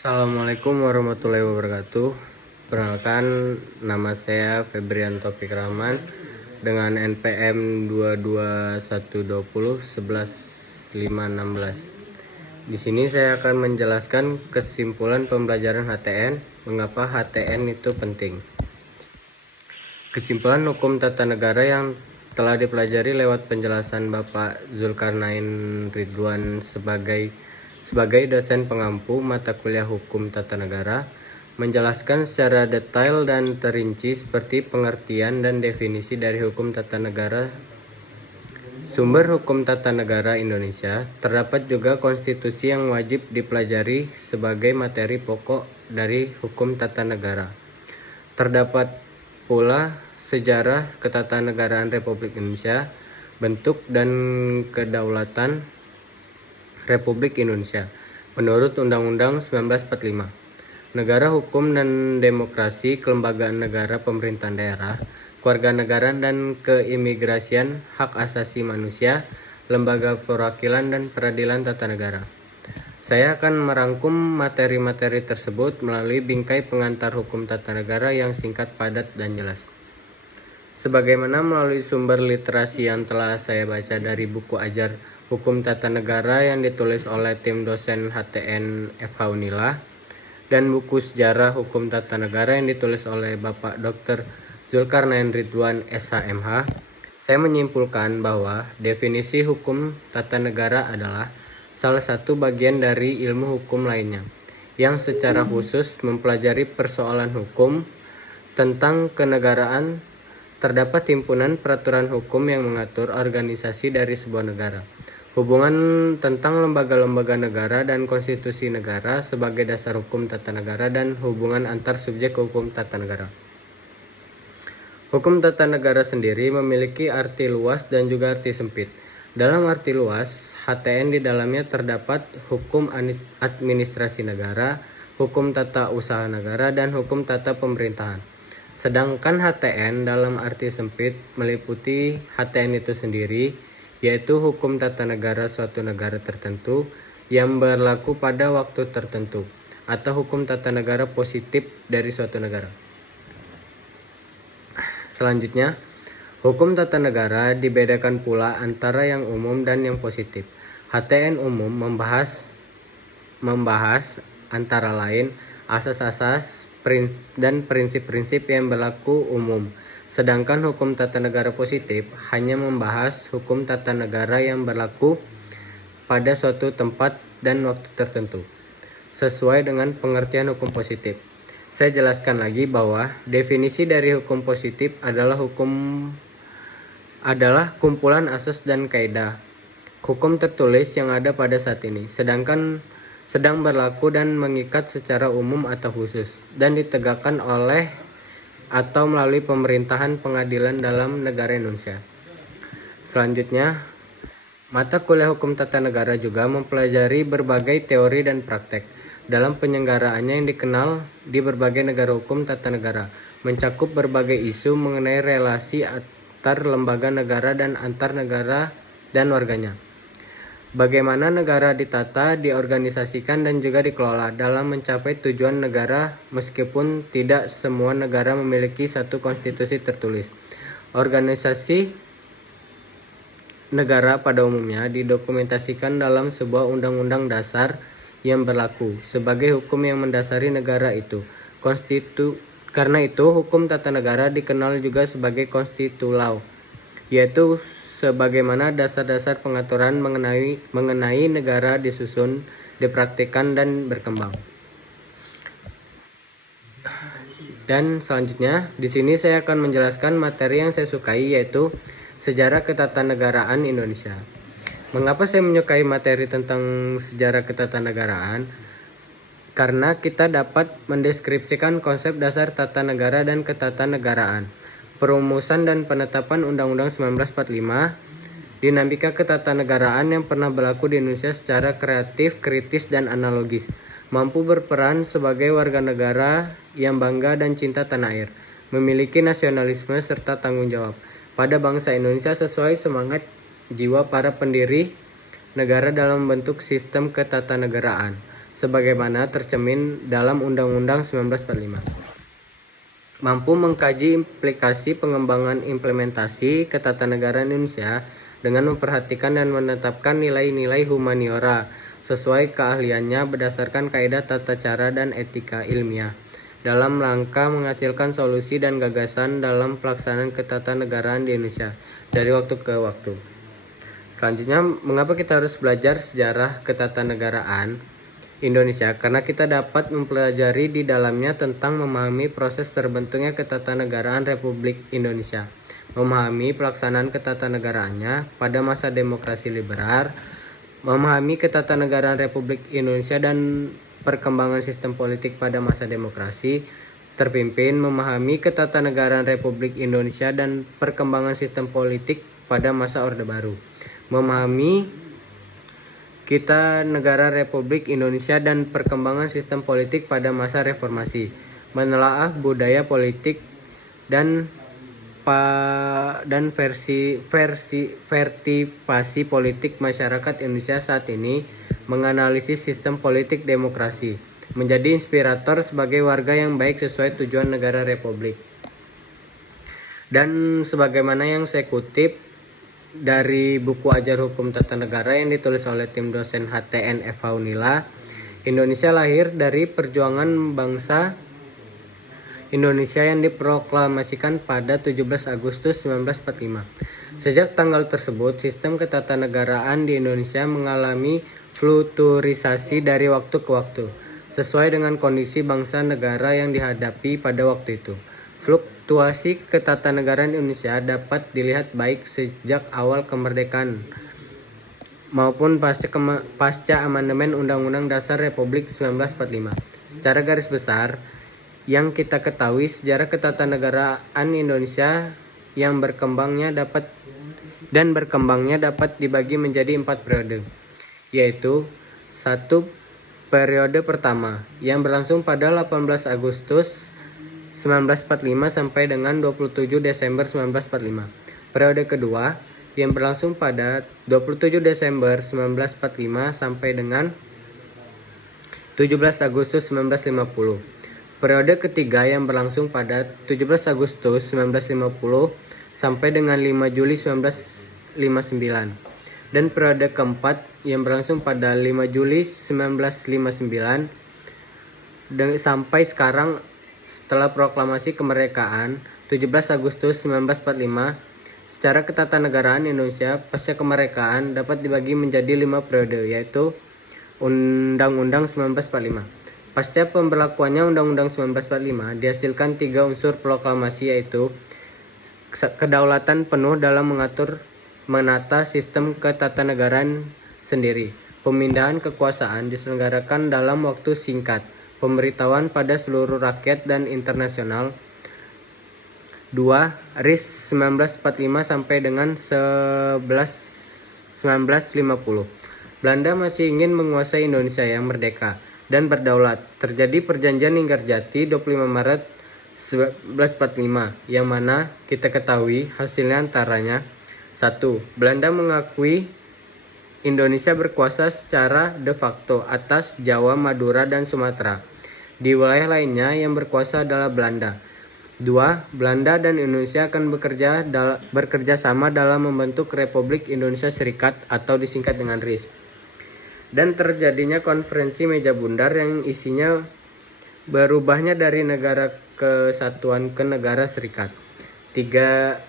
Assalamualaikum warahmatullahi wabarakatuh. Perkenalkan, nama saya Febrian Taufik Rahman dengan NPM 22120111516. Di sini saya akan menjelaskan kesimpulan pembelajaran HTN, mengapa HTN itu penting. Kesimpulan hukum tata negara yang telah dipelajari lewat penjelasan Bapak Zulkarnain Ridwan sebagai dosen pengampu mata kuliah hukum tata negara, menjelaskan secara detail dan terinci seperti pengertian dan definisi dari hukum tata negara. Sumber hukum tata negara Indonesia, terdapat juga konstitusi yang wajib dipelajari sebagai materi pokok dari hukum tata negara. Terdapat pula sejarah ketatanegaraan Republik Indonesia, bentuk dan kedaulatan Republik Indonesia menurut Undang-Undang 1945, negara hukum dan demokrasi, kelembagaan negara, pemerintahan daerah, kewarganegaraan dan keimigrasian, hak asasi manusia, lembaga perwakilan dan peradilan tata negara. Saya akan merangkum materi-materi tersebut melalui bingkai pengantar hukum tata negara yang singkat, padat, dan jelas. Sebagaimana melalui sumber literasi yang telah saya baca dari buku ajar Hukum Tata Negara yang ditulis oleh tim dosen HTN FH Unila dan buku sejarah Hukum Tata Negara yang ditulis oleh Bapak Dr. Zulkarnain Ridwan SHMH, saya menyimpulkan bahwa definisi hukum tata negara adalah salah satu bagian dari ilmu hukum lainnya yang secara khusus mempelajari persoalan hukum tentang kenegaraan. Terdapat himpunan peraturan hukum yang mengatur organisasi dari sebuah negara, hubungan tentang lembaga-lembaga negara dan konstitusi negara sebagai dasar hukum tata negara, dan hubungan antar subjek hukum tata negara. Hukum tata negara sendiri memiliki arti luas dan juga arti sempit. Dalam arti luas, HTN di dalamnya terdapat hukum administrasi negara, hukum tata usaha negara, dan hukum tata pemerintahan. Sedangkan HTN dalam arti sempit meliputi HTN itu sendiri, yaitu hukum tata negara suatu negara tertentu yang berlaku pada waktu tertentu, atau hukum tata negara positif dari suatu negara. Selanjutnya, hukum tata negara dibedakan pula antara yang umum dan yang positif. HTN umum membahas antara lain asas-asas dan prinsip-prinsip yang berlaku umum. Sedangkan hukum tata negara positif hanya membahas hukum tata negara yang berlaku pada suatu tempat dan waktu tertentu, sesuai dengan pengertian hukum positif. Saya jelaskan lagi bahwa definisi dari hukum positif adalah kumpulan asas dan kaidah hukum tertulis yang ada pada saat ini, sedang berlaku dan mengikat secara umum atau khusus, dan ditegakkan oleh atau melalui pemerintahan pengadilan dalam negara Indonesia. Selanjutnya, mata kuliah hukum tata negara juga mempelajari berbagai teori dan praktek dalam penyelenggaraannya yang dikenal di berbagai negara hukum tata negara, mencakup berbagai isu mengenai relasi antar lembaga negara dan antar negara dan warganya. Bagaimana negara ditata, diorganisasikan, dan juga dikelola dalam mencapai tujuan negara, meskipun tidak semua negara memiliki satu konstitusi tertulis. Organisasi negara pada umumnya didokumentasikan dalam sebuah undang-undang dasar yang berlaku sebagai hukum yang mendasari negara itu. Karena itu, hukum tata negara dikenal juga sebagai Constitutional Law, yaitu sebagaimana dasar-dasar pengaturan mengenai negara disusun, dipraktikkan, dan berkembang. Dan selanjutnya, di sini saya akan menjelaskan materi yang saya sukai, yaitu sejarah ketatanegaraan Indonesia. Mengapa saya menyukai materi tentang sejarah ketatanegaraan? Karena kita dapat mendeskripsikan konsep dasar tata negara dan ketatanegaraan, perumusan dan penetapan Undang-Undang 1945, dinamika ketatanegaraan yang pernah berlaku di Indonesia secara kreatif, kritis, dan analogis, mampu berperan sebagai warga negara yang bangga dan cinta tanah air, memiliki nasionalisme serta tanggung jawab pada bangsa Indonesia sesuai semangat jiwa para pendiri negara dalam bentuk sistem ketatanegaraan. sebagaimana tercermin dalam Undang-Undang 1945. Mampu mengkaji implikasi pengembangan implementasi ketatanegaraan Indonesia dengan memperhatikan dan menetapkan nilai-nilai humaniora sesuai keahliannya berdasarkan kaidah tata cara dan etika ilmiah dalam rangka menghasilkan solusi dan gagasan dalam pelaksanaan ketatanegaraan di Indonesia dari waktu ke waktu. Selanjutnya, mengapa kita harus belajar sejarah ketatanegaraan Indonesia? Karena kita dapat mempelajari di dalamnya tentang memahami proses terbentuknya ketatanegaraan Republik Indonesia, memahami pelaksanaan ketatanegaraannya pada masa demokrasi liberal, memahami ketatanegaraan Republik Indonesia dan perkembangan sistem politik pada masa demokrasi terpimpin, memahami ketatanegaraan Republik Indonesia dan perkembangan sistem politik pada masa Orde Baru, memahami kita negara Republik Indonesia dan perkembangan sistem politik pada masa reformasi, menelaah budaya politik dan vertisipasi politik masyarakat Indonesia saat ini, menganalisis sistem politik demokrasi, menjadi inspirator sebagai warga yang baik sesuai tujuan negara Republik. Dan sebagaimana yang saya kutip dari buku Ajar Hukum Tata Negara yang ditulis oleh tim dosen HTN Eva Unila, Indonesia lahir dari perjuangan bangsa Indonesia yang diproklamasikan pada 17 Agustus 1945. Sejak tanggal tersebut, sistem ketatanegaraan di Indonesia mengalami fluktuasi dari waktu ke waktu, sesuai dengan kondisi bangsa negara yang dihadapi pada waktu itu. Fluktuasi ketatanegaraan Indonesia dapat dilihat baik sejak awal kemerdekaan maupun pasca amandemen Undang-Undang Dasar Republik 1945. Secara garis besar, yang kita ketahui, sejarah ketatanegaraan Indonesia yang berkembangnya dapat dibagi menjadi 4 periode, yaitu 1. Periode pertama yang berlangsung pada 18 Agustus 1945 sampai dengan 27 Desember 1945. Periode kedua yang berlangsung pada 27 Desember 1945 sampai dengan 17 Agustus 1950. Periode ketiga yang berlangsung pada 17 Agustus 1950 sampai dengan 5 Juli 1959. Dan periode keempat yang berlangsung pada 5 Juli 1959 sampai sekarang setelah proklamasi kemerdekaan 17 Agustus 1945. Secara ketatanegaraan Indonesia pasca kemerdekaan dapat dibagi menjadi 5 periode, yaitu Undang-Undang 1945. Pasca pemberlakuannya Undang-Undang 1945 dihasilkan 3 unsur proklamasi, yaitu kedaulatan penuh dalam menata sistem ketatanegaraan sendiri, pemindahan kekuasaan diselenggarakan dalam waktu singkat, pemberitahuan pada seluruh rakyat dan internasional. 2. RIS 1945 sampai dengan 1950. Belanda masih ingin menguasai Indonesia yang merdeka dan berdaulat. Terjadi perjanjian Linggarjati 25 Maret 1945 yang mana kita ketahui hasilnya antaranya: 1. Belanda mengakui Indonesia berkuasa secara de facto atas Jawa, Madura, dan Sumatera. Di wilayah lainnya yang berkuasa adalah Belanda. 2. Belanda dan Indonesia akan bekerja sama dalam membentuk Republik Indonesia Serikat atau disingkat dengan RIS. Dan terjadinya konferensi meja bundar yang isinya berubahnya dari negara kesatuan ke negara serikat. 3.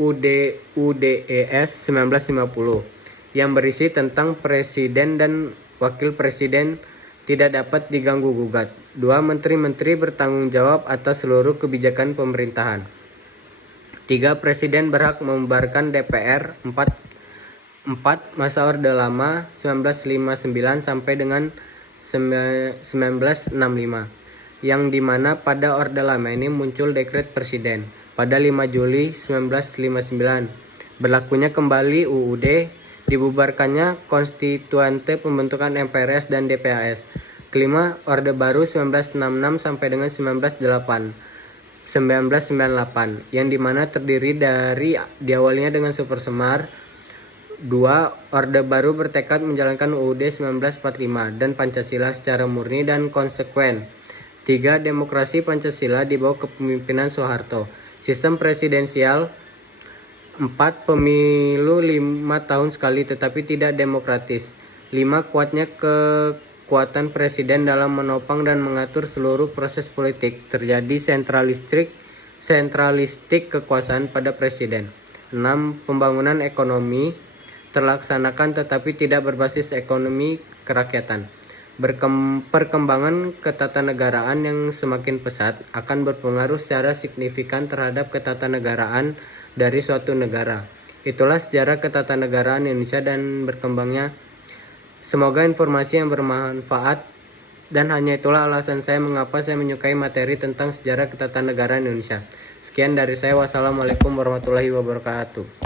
UDES 1950 yang berisi tentang presiden dan wakil presiden tidak dapat diganggu gugat. 2. Menteri-menteri bertanggung jawab atas seluruh kebijakan pemerintahan. 3. Presiden berhak membubarkan DPR. 4. Masa Orde Lama 1959 sampai dengan 1965, yang dimana pada Orde Lama ini muncul dekret presiden pada 5 Juli 1959. Berlakunya kembali UUD, dibubarkannya konstituante pembentukan MPRS dan DPAS. Kelima, Orde Baru 1966 sampai dengan 1998 yang dimana terdiri dari diawalinya dengan Super Semar, 2. Orde Baru bertekad menjalankan UUD 1945 dan Pancasila secara murni dan konsekuen. 3. Demokrasi Pancasila di bawah kepemimpinan Soeharto. Sistem presidensial. 4. Pemilu 5 tahun sekali tetapi tidak demokratis. 5. Kuatnya kekuatan presiden dalam menopang dan mengatur seluruh proses politik. Terjadi sentralistik kekuasaan pada presiden. 6. Pembangunan ekonomi terlaksanakan tetapi tidak berbasis ekonomi kerakyatan. Perkembangan ketatanegaraan yang semakin pesat akan berpengaruh secara signifikan terhadap ketatanegaraan dari suatu negara. Itulah sejarah ketatanegaraan Indonesia dan berkembangnya. Semoga informasi yang bermanfaat, dan hanya itulah alasan saya mengapa saya menyukai materi tentang sejarah ketatanegaraan Indonesia. Sekian dari saya. Wassalamualaikum warahmatullahi wabarakatuh.